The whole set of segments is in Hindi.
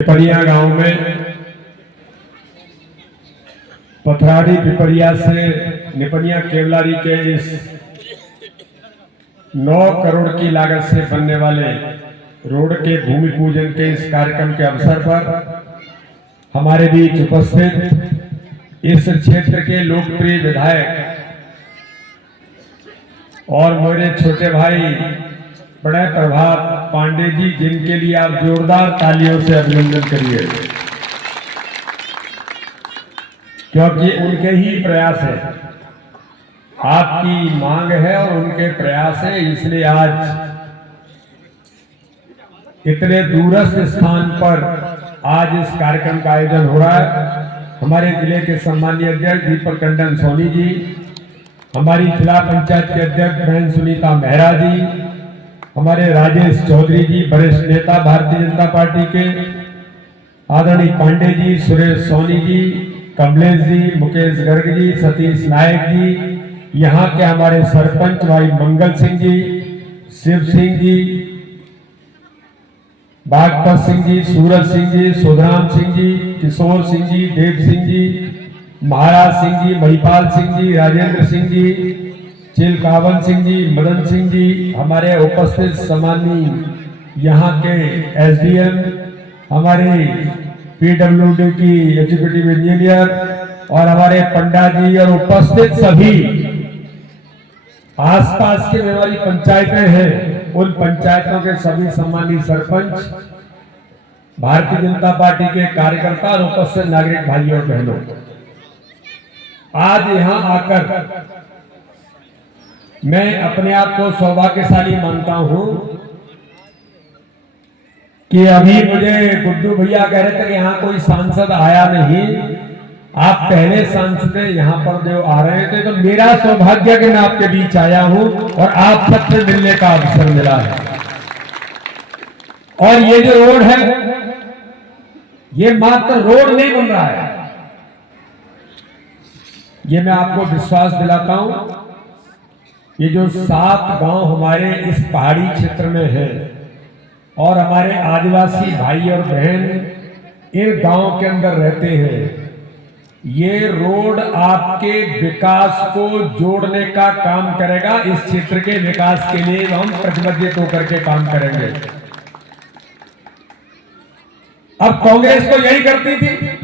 पिपरिया गांव में पथरारी पिपरिया से निपनिया केवलारी के इस 9 करोड़ की लागत से बनने वाले रोड के भूमि पूजन के इस कार्यक्रम के अवसर पर हमारे बीच उपस्थित इस क्षेत्र के लोकप्रिय विधायक और मेरे छोटे भाई बड़े प्रभात पांडे जी, जिनके लिए आप जोरदार तालियों से अभिनंदन करिए, क्योंकि उनके ही प्रयास है, आपकी मांग है और उनके प्रयास है, इसलिए आज इतने दूरस्थ स्थान पर आज इस कार्यक्रम का आयोजन हो रहा है। हमारे जिले के सम्मानीय अध्यक्ष दीपक टंडन सोनी जी, हमारी जिला पंचायत के अध्यक्ष बहन सुनीता मेहरा जी, हमारे राजेश चौधरी जी, वरिष्ठ नेता भारतीय जनता पार्टी के, आदरणीय पांडे जी, सुरेश सोनी जी, कमलेश जी, मुकेश गर्ग जी, सतीश नायक जी, यहाँ के हमारे सरपंच भाई मंगल सिंह जी, शिव सिंह जी, बागपत सिंह जी, सूरज सिंह जी, सुधराम सिंह जी, किशोर सिंह जी, देव सिंह जी, महाराज सिंह जी, महिपाल सिंह जी, राजेंद्र सिंह जी, चिलकावन सिंह जी, मदन सिंह जी, हमारे उपस्थित सम्मानीय यहाँ के एसडीएम, हमारे पीडब्ल्यूडी की एग्जीक्यूटिव इंजीनियर और हमारे पंडा जी और उपस्थित सभी आसपास की हमारी पंचायतें हैं, उन पंचायतों के सभी सम्मानीय सरपंच, भारतीय जनता पार्टी के कार्यकर्ता और उपस्थित नागरिक भाइयों और बहनों, आज यहाँ आकर मैं अपने आप को सौभाग्यशाली मानता हूं कि अभी मुझे गुड्डू भैया कह रहे थे कि यहाँ कोई सांसद आया नहीं, आप पहले सांसद यहाँ पर जो आ रहे थे, तो मेरा सौभाग्य कि मैं आपके बीच आया हूं और आप सबसे मिलने का अवसर मिला है। और ये जो रोड है, ये मात्र रोड नहीं बन रहा है, ये मैं आपको विश्वास दिलाता हूं, ये जो 7 गांव हमारे इस पहाड़ी क्षेत्र में है और हमारे आदिवासी भाई और बहन इन गांवों के अंदर रहते हैं, ये रोड आपके विकास को जोड़ने का काम करेगा। इस क्षेत्र के विकास के लिए हम प्रतिबद्ध होकर के काम करेंगे। अब कांग्रेस तो यही करती थी,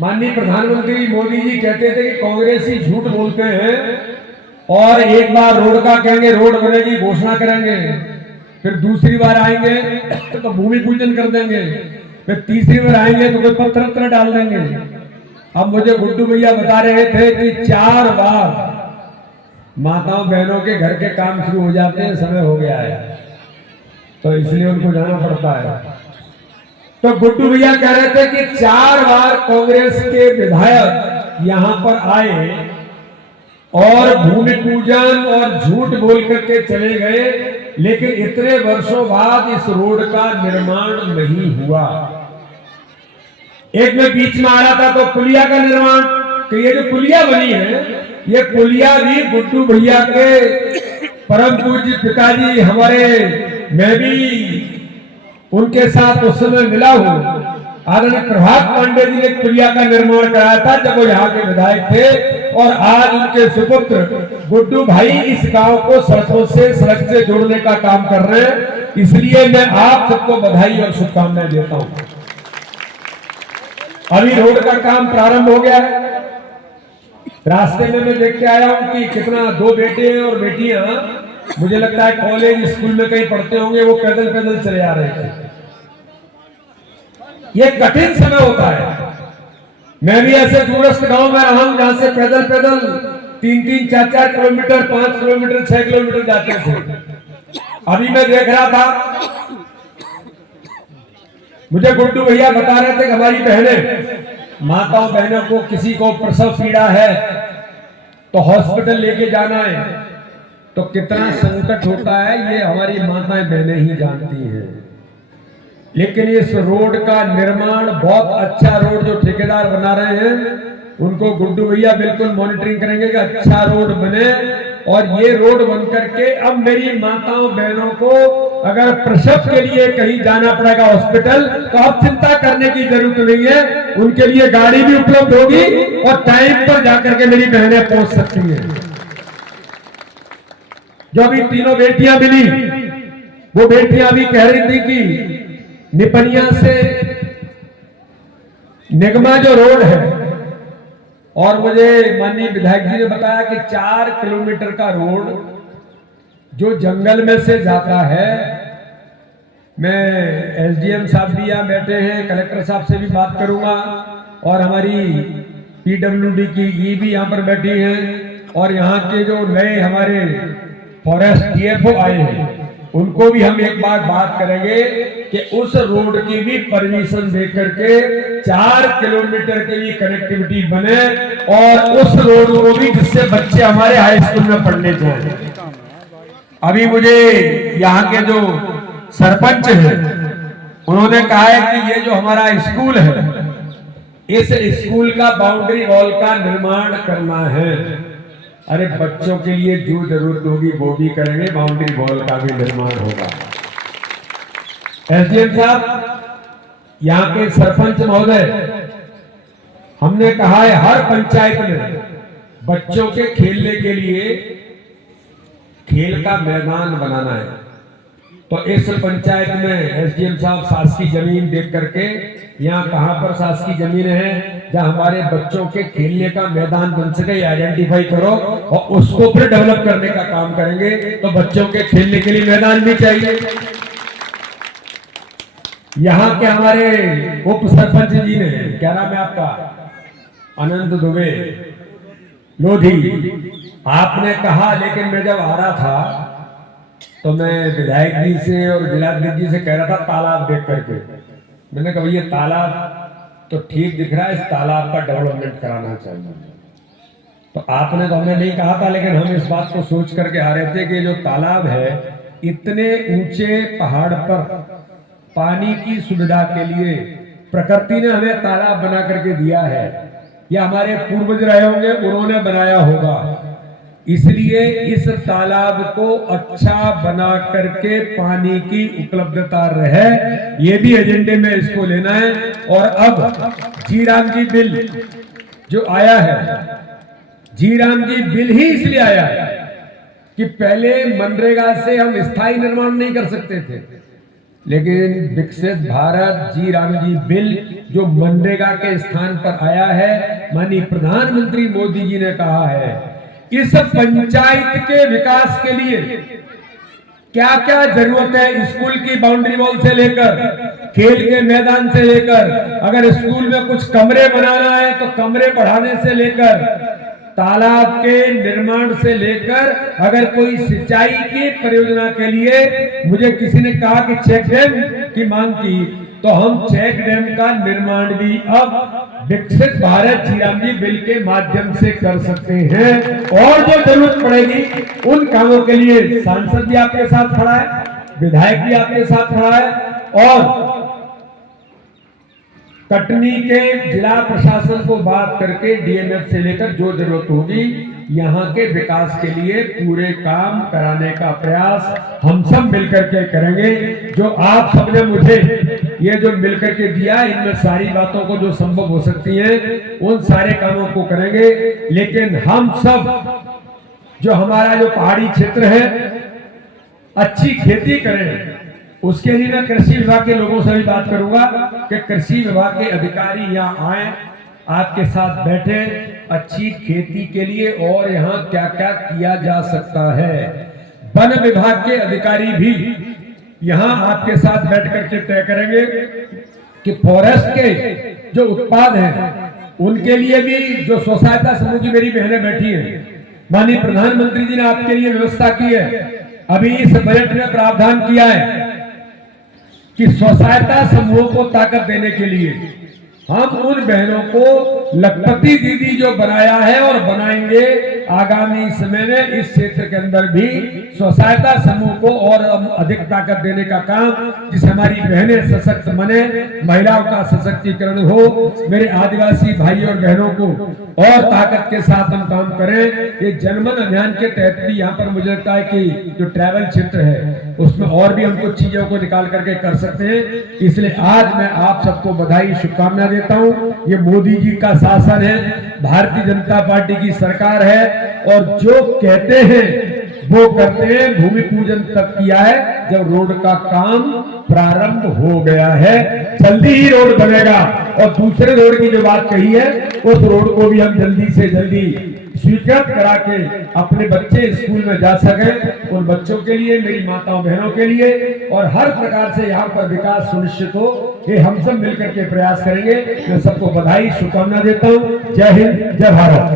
माननीय प्रधानमंत्री मोदी जी कहते थे कि कांग्रेसी झूठ बोलते हैं और एक बार रोड का कहेंगे, रोड बनेगी, घोषणा करेंगे, फिर दूसरी बार आएंगे तो भूमि पूजन कर देंगे, फिर तीसरी बार आएंगे तो कोई पत्थर डाल देंगे। अब मुझे गुड्डू भैया बता रहे थे कि 4 बार माताओं बहनों के घर के काम शुरू हो जाते हैं, समय हो गया है, तो इसलिए उनको जाना पड़ता है। तो गुड्डू भैया कह रहे थे कि 4 बार कांग्रेस के विधायक यहां पर आए और भूमि पूजन और झूठ बोल करके चले गए, लेकिन इतने वर्षों बाद इस रोड का निर्माण नहीं हुआ। एक में बीच में आ रहा था तो पुलिया का निर्माण, तो ये जो पुलिया बनी है, ये पुलिया भी गुड्डू भैया के परम पूज्य पिताजी हमारे, मैं भी उनके साथ उस समय मिला हूं, आदरणीय प्रभात पांडे जी ने पुलिया का निर्माण कराया था जब वो यहाँ के विधायक थे, और आज उनके सुपुत्र गुड्डू भाई इस गांव को सड़कों से, सड़क से जोड़ने का काम कर रहे हैं। इसलिए मैं आप सबको बधाई और शुभकामनाएं देता हूं। अभी रोड का काम प्रारंभ हो गया है। रास्ते में मैं देख के आया हूं कि कितना 2 बेटे और बेटियां, मुझे लगता है कॉलेज स्कूल में कहीं पढ़ते होंगे, वो पैदल पैदल चले आ रहे थे। ये कठिन समय होता है। मैं भी ऐसे दूरस्थ गांव में रहा हूं जहां से पैदल पैदल 3-3, 4-4 किलोमीटर, 5 किलोमीटर, 6 किलोमीटर जाते थे। अभी मैं देख रहा था, मुझे गुड्डू भैया बता रहे थे कि हमारी बहनें, माताओं बहनों को किसी को प्रसव पीड़ा है तो हॉस्पिटल लेके जाना है, तो कितना संकट होता है ये हमारी माताएं बहनें ही जानती हैं। लेकिन इस रोड का निर्माण, बहुत अच्छा रोड जो ठेकेदार बना रहे हैं, उनको गुड्डू भैया बिल्कुल मॉनिटरिंग करेंगे कि अच्छा रोड बने, और ये रोड बन करके अब मेरी माताओं बहनों को अगर प्रसव के लिए कहीं जाना पड़ेगा हॉस्पिटल, तो अब चिंता करने की जरूरत नहीं है, उनके लिए गाड़ी भी उपलब्ध होगी और टाइम पर जाकर के मेरी बहनें पहुंच सकती हैं। जो अभी तीनों बेटियां मिली, वो बेटियां अभी कह रही थी कि निपनिया से निगमा जो रोड है, और मुझे माननीय विधायक जी ने बताया कि 4 किलोमीटर का रोड जो जंगल में से जाता है। मैं एसडीएम साहब भी यहाँ बैठे हैं, कलेक्टर साहब से भी बात करूंगा, और हमारी पीडब्ल्यूडी की ई भी यहाँ पर बैठी हैं, और यहाँ के जो नए हमारे फॉरेस्ट डीएफओ आए हैं, उनको भी हम एक बार बात करेंगे कि उस रोड की भी परमिशन दे करके 4 किलोमीटर की भी कनेक्टिविटी बने, और उस रोड को भी जिससे बच्चे हमारे हाई स्कूल में पढ़ने जाए। अभी मुझे यहाँ के जो सरपंच है, उन्होंने कहा है कि ये जो हमारा स्कूल है, इस स्कूल का बाउंड्री वॉल का निर्माण करना है। अरे बच्चों के लिए जो जरूरत होगी वो भी करेंगे, बाउंड्री वॉल का भी निर्माण होगा। एसडीएम साहब, यहाँ के सरपंच महोदय, हमने कहा है हर पंचायत में बच्चों के खेलने के लिए खेल का मैदान बनाना है। तो इस पंचायत में एसडीएम साहब शासकीय जमीन देख करके, यहाँ कहां पर शासकीय जमीन है जहां हमारे बच्चों के खेलने का मैदान बन सके, आइडेंटिफाई करो और उसको फिर डेवलप करने का काम करेंगे। तो बच्चों के खेलने के लिए मैदान भी चाहिए। यहाँ के हमारे उप सरपंच जी ने, क्या नाम है आपका, अनंत दुबे लोधी, आपने कहा, लेकिन मैं जब आ रहा था तो मैं विधायक जी से और जिलाध्यक्ष जी से कह रहा था तालाब देख करके, मैंने कहा ये तालाब तो ठीक दिख रहा है, इस तालाब का डेवलपमेंट कराना चाहिए। तो आपने तो हमें नहीं कहा था, लेकिन हम इस बात को सोच करके आ रहे थे कि जो तालाब है, इतने ऊंचे पहाड़ पर पानी की सुविधा के लिए प्रकृति ने हमें तालाब बना करके दिया है, या हमारे पूर्वज रहे होंगे, उन्होंने बनाया होगा। इसलिए इस तालाब को अच्छा बना करके पानी की उपलब्धता रहे, ये भी एजेंडे में इसको लेना है। और अब जी राम जी बिल जो आया है, जी राम जी बिल ही इसलिए आया है कि पहले मनरेगा से हम स्थायी निर्माण नहीं कर सकते थे, लेकिन विकसित भारत जी राम जी बिल जो मनरेगा के स्थान पर आया है, माननीय प्रधानमंत्री मोदी जी ने कहा है इस पंचायत के विकास के लिए क्या क्या जरूरत है, स्कूल की बाउंड्री वॉल से लेकर खेल के मैदान से लेकर, अगर स्कूल में कुछ कमरे बनाना है तो कमरे बढ़ाने से लेकर, तालाब के निर्माण से लेकर, अगर कोई सिंचाई की परियोजना के लिए, मुझे किसी ने कहा कि चेक डैम की मांग की, तो हम चेक डैम का निर्माण भी अब विकसित भारत जी राम जी बिल के माध्यम से कर सकते हैं। और जो जरूरत पड़ेगी उन कामों के लिए सांसद भी आपके साथ खड़ा है, विधायक भी आपके साथ खड़ा है, और कटनी के जिला प्रशासन को बात करके डीएमएफ से लेकर जो जरूरत होगी यहाँ के विकास के लिए पूरे काम कराने का प्रयास हम सब मिलकर के करेंगे। जो आप सबने मुझे ये जो मिलकर के दिया, इनमें सारी बातों को जो संभव हो सकती है उन सारे कामों को करेंगे। लेकिन हम सब जो हमारा जो पहाड़ी क्षेत्र है, अच्छी खेती करें, उसके लिए मैं कृषि विभाग के लोगों से भी बात करूंगा कि कृषि विभाग के अधिकारी यहाँ आए, आपके साथ बैठे, अच्छी खेती के लिए और यहाँ क्या क्या किया जा सकता है। वन विभाग के अधिकारी भी यहाँ आपके साथ बैठ करके तय करेंगे कि फॉरेस्ट के जो उत्पाद हैं उनके लिए भी जो स्व सहायता समूह की मेरी बहनें बैठी हैं, माननीय प्रधानमंत्री जी ने आपके लिए व्यवस्था की है। अभी इस बजट में प्रावधान किया है कि स्व सहायता समूहों को ताकत देने के लिए हम उन बहनों को लखपति दीदी जो बनाया है और बनाएंगे आगामी समय में, इस क्षेत्र के अंदर भी स्व सहायता समूह को और अधिक ताकत देने का काम, जिससे हमारी बहनें सशक्त बने, महिलाओं का सशक्तिकरण हो, मेरे आदिवासी भाई और बहनों को और ताकत के साथ हम काम करें। ये जनमन अभियान के तहत भी यहाँ पर मुझे लगता है कि जो ट्रैवल क्षेत्र है उसमें और भी हम कुछ चीजों को निकाल करके कर सकते हैं। इसलिए आज मैं आप सबको बधाई शुभकामनाएं देता हूं। ये मोदी जी का शासन है, भारतीय जनता पार्टी की सरकार है और जो कहते हैं वो करते हैं। भूमि पूजन तक किया है जब रोड का काम प्रारंभ हो गया है, जल्दी ही रोड बनेगा। और दूसरे रोड की जो बात कही है उस रोड को भी हम जल्दी से जल्दी स्वीकृत करा के अपने बच्चे स्कूल में जा सकें। उन बच्चों के लिए, मेरी माताओं बहनों के लिए और हर प्रकार से यहाँ पर विकास सुनिश्चित हो, ये हम सब मिलकर के प्रयास करेंगे। मैं सबको बधाई शुभकामना देता हूँ। जय हिंद, जय भारत।